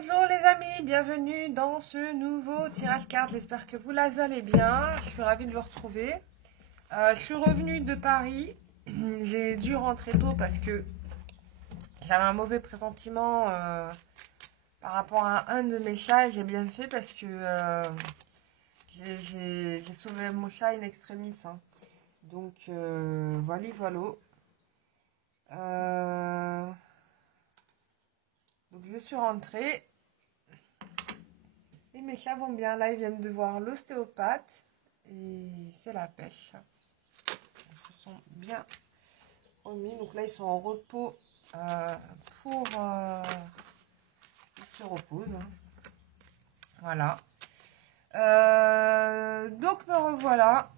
Bonjour les amis, bienvenue dans ce nouveau tirage carte. J'espère que vous allez bien. Je suis ravie de vous retrouver. Je suis revenue de Paris. J'ai dû rentrer tôt parce que j'avais un mauvais pressentiment par rapport à un de mes chats. J'ai bien fait parce que j'ai sauvé mon chat in extremis. Hein. Donc voilà, voilà. Donc je suis rentrée. Et mes chats vont bien. Là, ils viennent de voir l'ostéopathe. Et c'est la pêche. Ils se sont bien remis. Donc là, ils sont en repos pour... ils se reposent. Hein. Voilà. Donc me revoilà.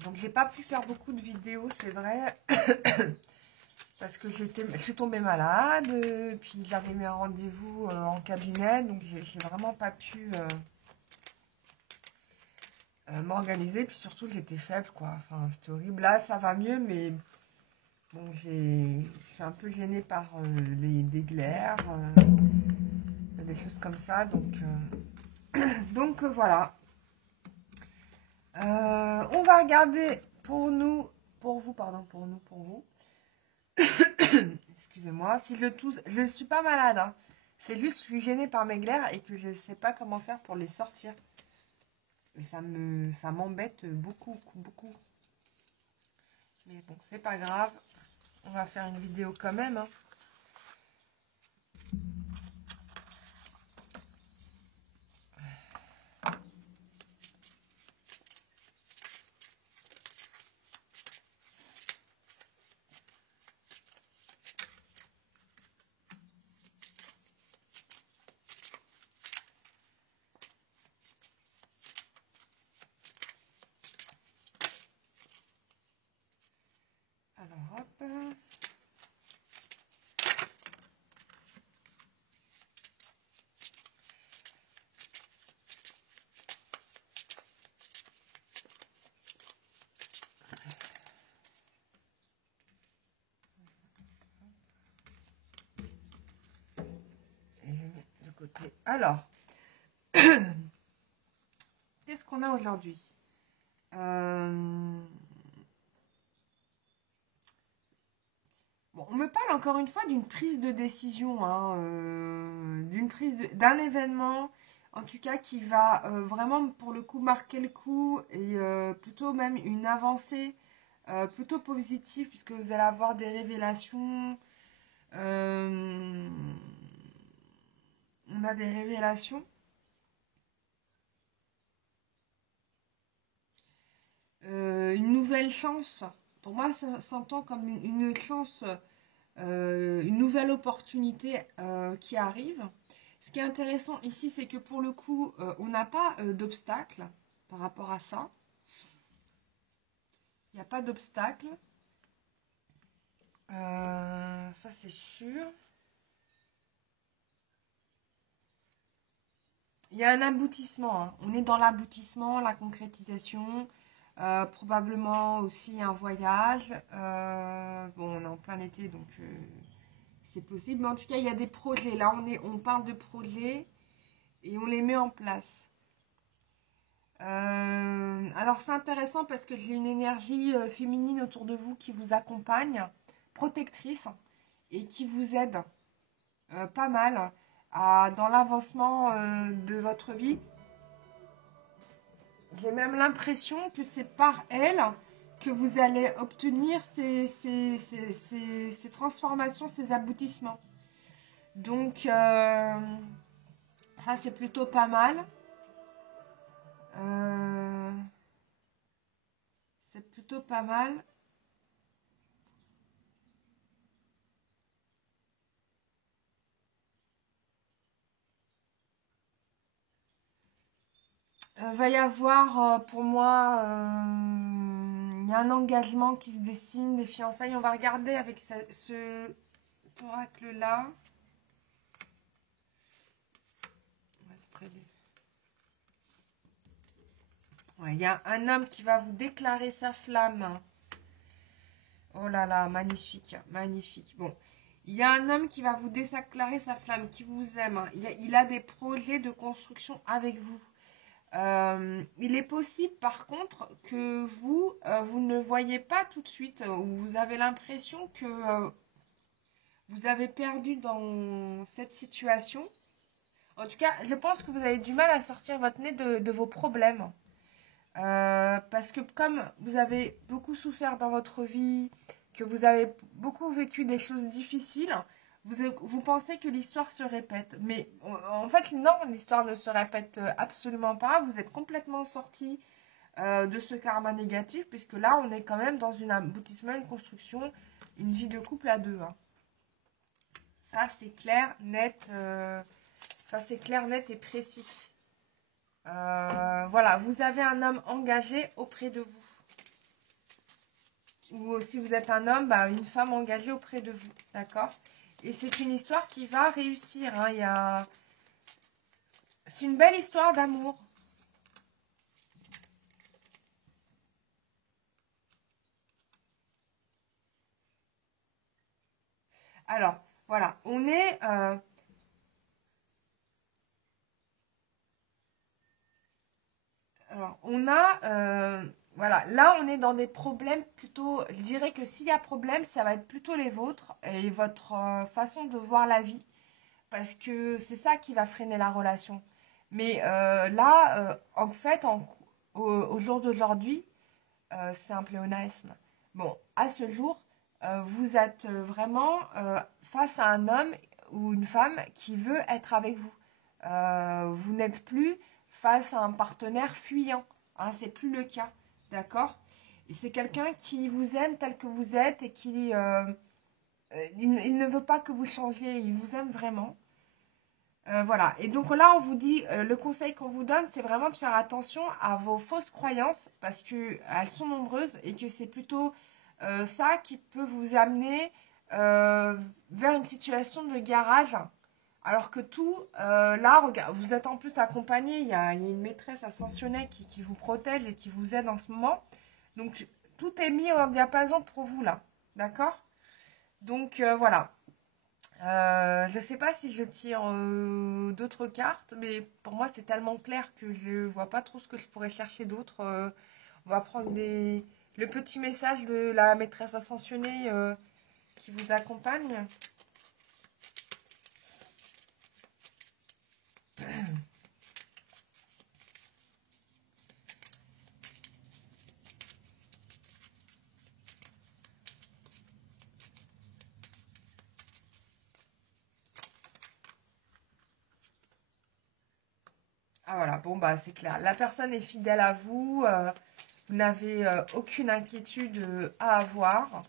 Donc j'ai pas pu faire beaucoup de vidéos, c'est vrai. Parce que je suis tombée malade. Puis j'avais mis un rendez-vous en cabinet. Donc j'ai vraiment pas pu... m'organiser, puis surtout j'étais faible quoi, enfin c'était horrible. Là ça va mieux, mais bon, je suis un peu gênée par des glaires, des choses comme ça, donc donc voilà. On va regarder pour vous excusez-moi si je tousse, je suis pas malade, hein. C'est juste que je suis gênée par mes glaires et que je sais pas comment faire pour les sortir. Et ça m'embête beaucoup, beaucoup. Mais bon, c'est pas grave. On va faire une vidéo quand même. Hein. Alors, hop. Et je mets de côté. Alors, qu'est-ce qu'on a aujourd'hui? Bon, on me parle encore une fois d'une prise de décision, hein, d'un événement, en tout cas qui va vraiment pour le coup marquer le coup et plutôt même une avancée plutôt positive puisque vous allez avoir des révélations. On a des révélations. Une nouvelle chance. Pour moi, ça s'entend comme une chance, une nouvelle opportunité qui arrive. Ce qui est intéressant ici, c'est que pour le coup, on n'a pas d'obstacle par rapport à ça. Il n'y a pas d'obstacle. Ça, c'est sûr. Il y a un aboutissement. Hein. On est dans l'aboutissement, la concrétisation. Probablement aussi un voyage. Bon, on est en plein été, donc c'est possible. Mais en tout cas, il y a des projets. Là, on parle de projets et on les met en place. Alors, c'est intéressant parce que j'ai une énergie féminine autour de vous qui vous accompagne, protectrice, et qui vous aide pas mal dans l'avancement de votre vie. J'ai même l'impression que c'est par elle que vous allez obtenir ces transformations, ces aboutissements. Donc, ça, c'est plutôt pas mal. C'est plutôt pas mal. Va y avoir, pour moi, il y a un engagement qui se dessine, des fiançailles. On va regarder avec ce oracle-là. Ouais, il y a un homme qui va vous déclarer sa flamme. Oh là là, magnifique, magnifique. Bon, Il y a un homme qui va vous déclarer sa flamme, qui vous aime, hein. Il a des projets de construction avec vous. Il est possible par contre que vous ne le voyez pas tout de suite, ou vous avez l'impression que vous avez perdu dans cette situation. En tout cas, je pense que vous avez du mal à sortir votre nez de vos problèmes. Parce que comme vous avez beaucoup souffert dans votre vie, que vous avez beaucoup vécu des choses difficiles, vous pensez que l'histoire se répète. Mais en fait, non, l'histoire ne se répète absolument pas. Vous êtes complètement sorti de ce karma négatif, puisque là, on est quand même dans un aboutissement, une construction, une vie de couple à deux, hein. Ça, c'est clair, net. Ça, c'est clair, net et précis. Voilà, vous avez un homme engagé auprès de vous. Ou si vous êtes un homme, bah, une femme engagée auprès de vous. D'accord? Et c'est une histoire qui va réussir, hein. C'est une belle histoire d'amour. Alors, voilà, on est... alors, on a... voilà, là, on est dans des problèmes plutôt... Je dirais que s'il y a problème, ça va être plutôt les vôtres et votre façon de voir la vie. Parce que c'est ça qui va freiner la relation. Mais là, en fait, au jour d'aujourd'hui, c'est un pléonasme. Bon, à ce jour, vous êtes vraiment face à un homme ou une femme qui veut être avec vous. Vous n'êtes plus face à un partenaire fuyant, hein, c'est plus le cas, d'accord? Et c'est quelqu'un qui vous aime tel que vous êtes et il ne veut pas que vous changiez, il vous aime vraiment. Voilà. Et donc là, on vous dit, le conseil qu'on vous donne, c'est vraiment de faire attention à vos fausses croyances parce que elles sont nombreuses et que c'est plutôt ça qui peut vous amener vers une situation de garage. Alors que tout, là, regarde, vous êtes en plus accompagné, il y a une maîtresse ascensionnée qui vous protège et qui vous aide en ce moment. Donc, tout est mis en diapason pour vous là. D'accord? Donc, voilà. Je sais pas si je tire d'autres cartes, mais pour moi c'est tellement clair que je vois pas trop ce que je pourrais chercher d'autre. On va prendre le petit message de la maîtresse ascensionnée qui vous accompagne. Ah voilà, bon bah c'est clair. La personne est fidèle à vous, vous n'avez aucune inquiétude à avoir.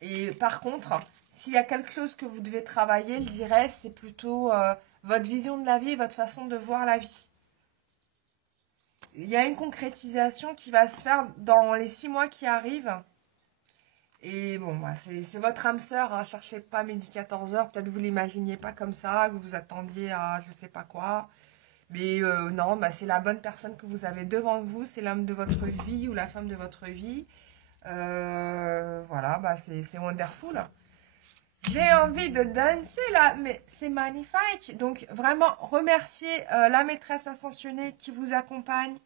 Et par contre, s'il y a quelque chose que vous devez travailler, je dirais, c'est plutôt votre vision de la vie et votre façon de voir la vie. Il y a une concrétisation qui va se faire dans les 6 mois qui arrivent. Et bon, bah, c'est votre âme sœur, hein. Cherchez pas midi 14 heures. Peut-être vous l'imaginiez pas comme ça, que vous attendiez à je sais pas quoi. Mais non, bah, c'est la bonne personne que vous avez devant vous. C'est l'homme de votre vie ou la femme de votre vie. Voilà, bah, c'est wonderful. J'ai envie de danser là, mais c'est magnifique. Donc vraiment, remerciez la maîtresse ascensionnée qui vous accompagne,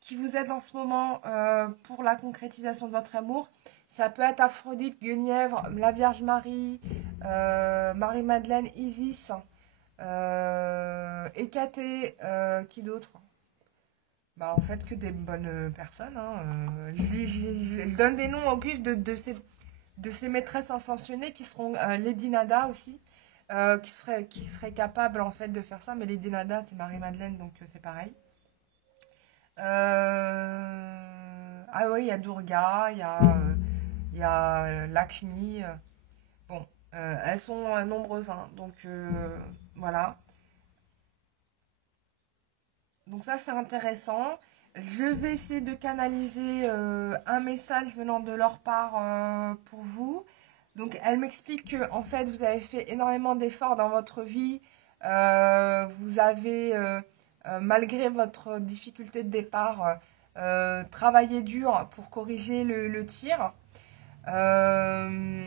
qui vous aide en ce moment pour la concrétisation de votre amour. Ça peut être Aphrodite, Guenièvre, la Vierge Marie, Marie-Madeleine, Isis, Hécatée, qui d'autre? Bah en fait que des bonnes personnes, hein. Je donne des noms au pif de ces maîtresses ascensionnées qui seront Lady Nada aussi, qui serait capable en fait de faire ça, mais Lady Nada c'est Marie-Madeleine donc c'est pareil. Ah oui, il y a Durga, il y a Lakshmi. Bon, elles sont nombreuses, hein, donc voilà. Donc ça c'est intéressant. Je vais essayer de canaliser un message venant de leur part pour vous. Donc elle m'explique que en fait vous avez fait énormément d'efforts dans votre vie. Vous avez malgré votre difficulté de départ travaillé dur pour corriger le tir. Euh,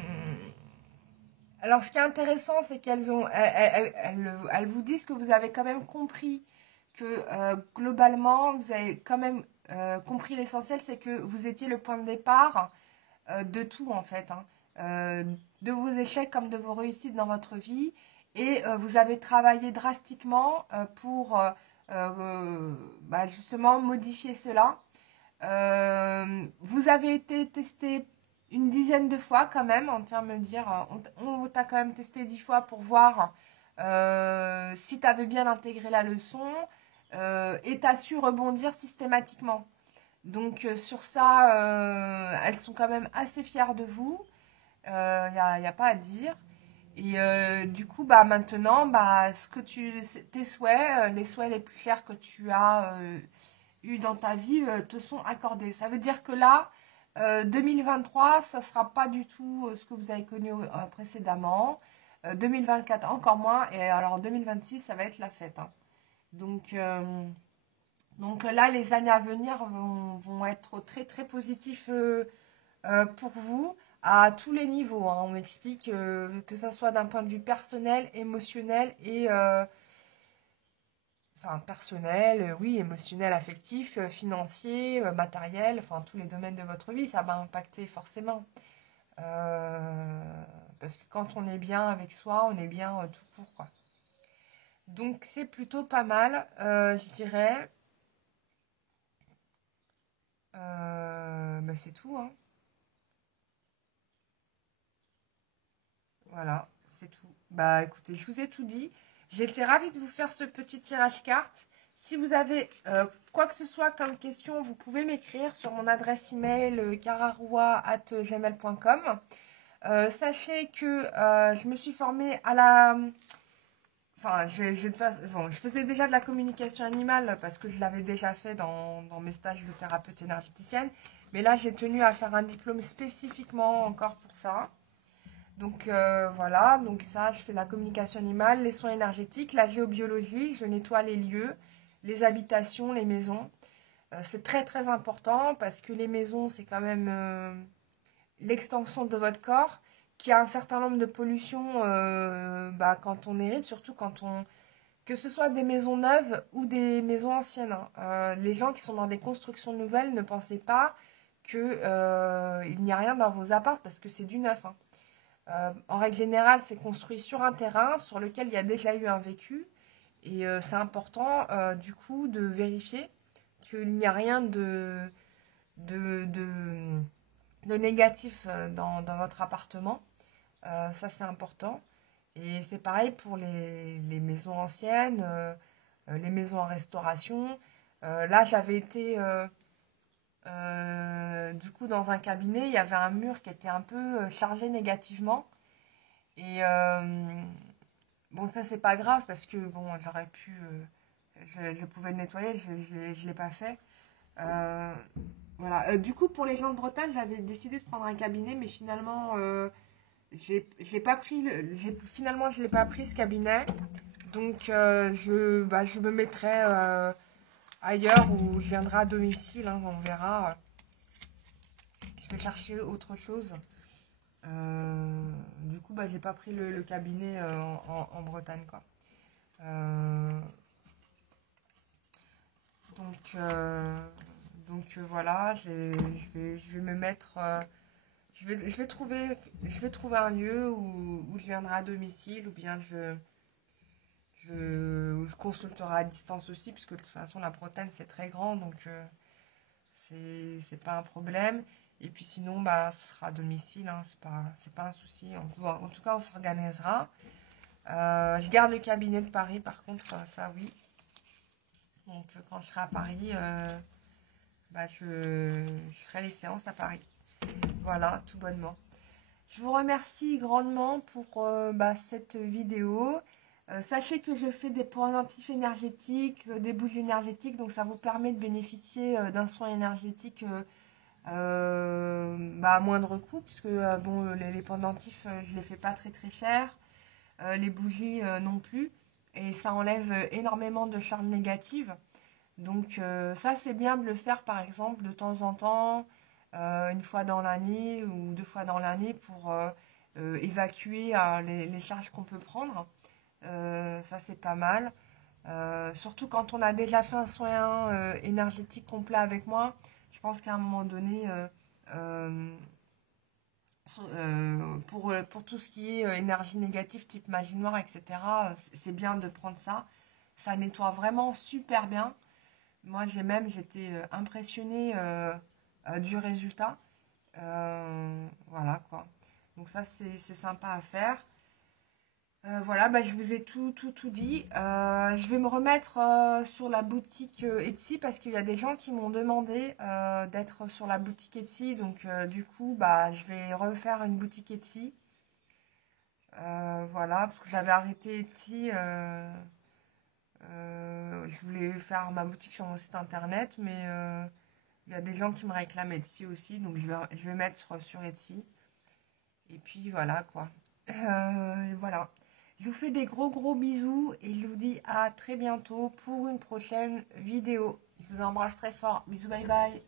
Alors, ce qui est intéressant, c'est elles vous disent que vous avez quand même compris que globalement, vous avez quand même compris l'essentiel, c'est que vous étiez le point de départ de tout en fait, hein. Euh, de vos échecs comme de vos réussites dans votre vie. Et vous avez travaillé drastiquement pour justement modifier cela. Vous avez été testé une dizaine de fois quand même, on tient à me dire, on t'a quand même testé 10 fois pour voir si tu avais bien intégré la leçon et tu as su rebondir systématiquement. Donc sur ça, elles sont quand même assez fières de vous, y a pas à dire. Et du coup, bah, maintenant, bah, tes souhaits, les souhaits les plus chers que tu as eu dans ta vie te sont accordés. Ça veut dire que là, 2023, ça ne sera pas du tout ce que vous avez connu précédemment. 2024, encore moins. Et alors en 2026, ça va être la fête, hein. Donc, là, les années à venir vont être très très positifs pour vous à tous les niveaux, hein. On m'explique que ça soit d'un point de vue personnel, émotionnel et enfin personnel, oui, émotionnel, affectif, financier, matériel, enfin tous les domaines de votre vie, ça va impacter forcément. Parce que quand on est bien avec soi, on est bien tout court, quoi. Donc c'est plutôt pas mal, je dirais. Bah, c'est tout, hein. Voilà, c'est tout. Bah écoutez, je vous ai tout dit. J'étais ravie de vous faire ce petit tirage carte. Si vous avez quoi que ce soit comme question, vous pouvez m'écrire sur mon adresse email cararoua@gmail.com. Sachez que je me suis formée à la... Enfin, bon, je faisais déjà de la communication animale parce que je l'avais déjà fait dans mes stages de thérapeute énergéticienne. Mais là, j'ai tenu à faire un diplôme spécifiquement encore pour ça. Donc voilà, donc ça, je fais la communication animale, les soins énergétiques, la géobiologie, je nettoie les lieux, les habitations, les maisons. C'est très très important parce que les maisons, c'est quand même l'extension de votre corps qui a un certain nombre de pollutions quand on hérite, surtout quand on... Que ce soit des maisons neuves ou des maisons anciennes, hein. Les gens qui sont dans des constructions nouvelles, ne pensez pas qu'il n'y a rien dans vos apparts parce que c'est du neuf, hein. En règle générale, c'est construit sur un terrain sur lequel il y a déjà eu un vécu. Et c'est important, du coup, de vérifier qu'il n'y a rien de, de, de négatif dans votre appartement. Ça, c'est important. Et c'est pareil pour les maisons anciennes, les maisons en restauration. Là, j'avais été du coup dans un cabinet, il y avait un mur qui était un peu chargé négativement. Et bon, ça, c'est pas grave parce que bon, j'aurais pu. Je pouvais le nettoyer, je l'ai pas fait. Euh, voilà. Du coup, pour les gens de Bretagne, j'avais décidé de prendre un cabinet, mais finalement, j'ai pas pris finalement, je l'ai pas pris ce cabinet. Donc, je me mettrai ailleurs ou je viendrai à domicile, hein, on verra. Je vais chercher autre chose. Du coup, j'ai pas pris le cabinet en Bretagne, quoi. Euh, donc, voilà, je vais me mettre, je vais trouver un lieu où je viendrai à domicile ou bien je consulterai à distance aussi, puisque de toute façon la Bretagne c'est très grand, donc c'est pas un problème. Et puis sinon, ce sera à domicile, hein, c'est pas un souci. En tout cas, on s'organisera. Je garde le cabinet de Paris, par contre, ça oui. Donc quand je serai à Paris, je ferai les séances à Paris. Voilà, tout bonnement. Je vous remercie grandement pour cette vidéo. Sachez que je fais des pendentifs énergétiques, des bougies énergétiques, donc ça vous permet de bénéficier d'un soin énergétique à moindre coût, puisque les pendentifs, je les fais pas très très cher, les bougies non plus, et ça enlève énormément de charges négatives. Donc ça, c'est bien de le faire par exemple de temps en temps, une fois dans l'année ou deux fois dans l'année pour évacuer les charges qu'on peut prendre. Ça, c'est pas mal. Surtout quand on a déjà fait un soin énergétique complet avec moi. Je pense qu'à un moment donné, pour tout ce qui est énergie négative, type magie noire, etc., c'est bien de prendre ça. Ça nettoie vraiment super bien. Moi, j'étais impressionnée du résultat. Voilà quoi. Donc ça, c'est sympa à faire. Voilà, bah, je vous ai tout dit. Je vais me remettre sur la boutique Etsy parce qu'il y a des gens qui m'ont demandé d'être sur la boutique Etsy. Donc du coup, bah, je vais refaire une boutique Etsy. Voilà, parce que j'avais arrêté Etsy. Je voulais faire ma boutique sur mon site internet, mais il y a des gens qui me réclament Etsy aussi. Donc je vais mettre sur Etsy. Et puis voilà quoi. Voilà. Je vous fais des gros bisous et je vous dis à très bientôt pour une prochaine vidéo. Je vous embrasse très fort. Bisous, bye bye.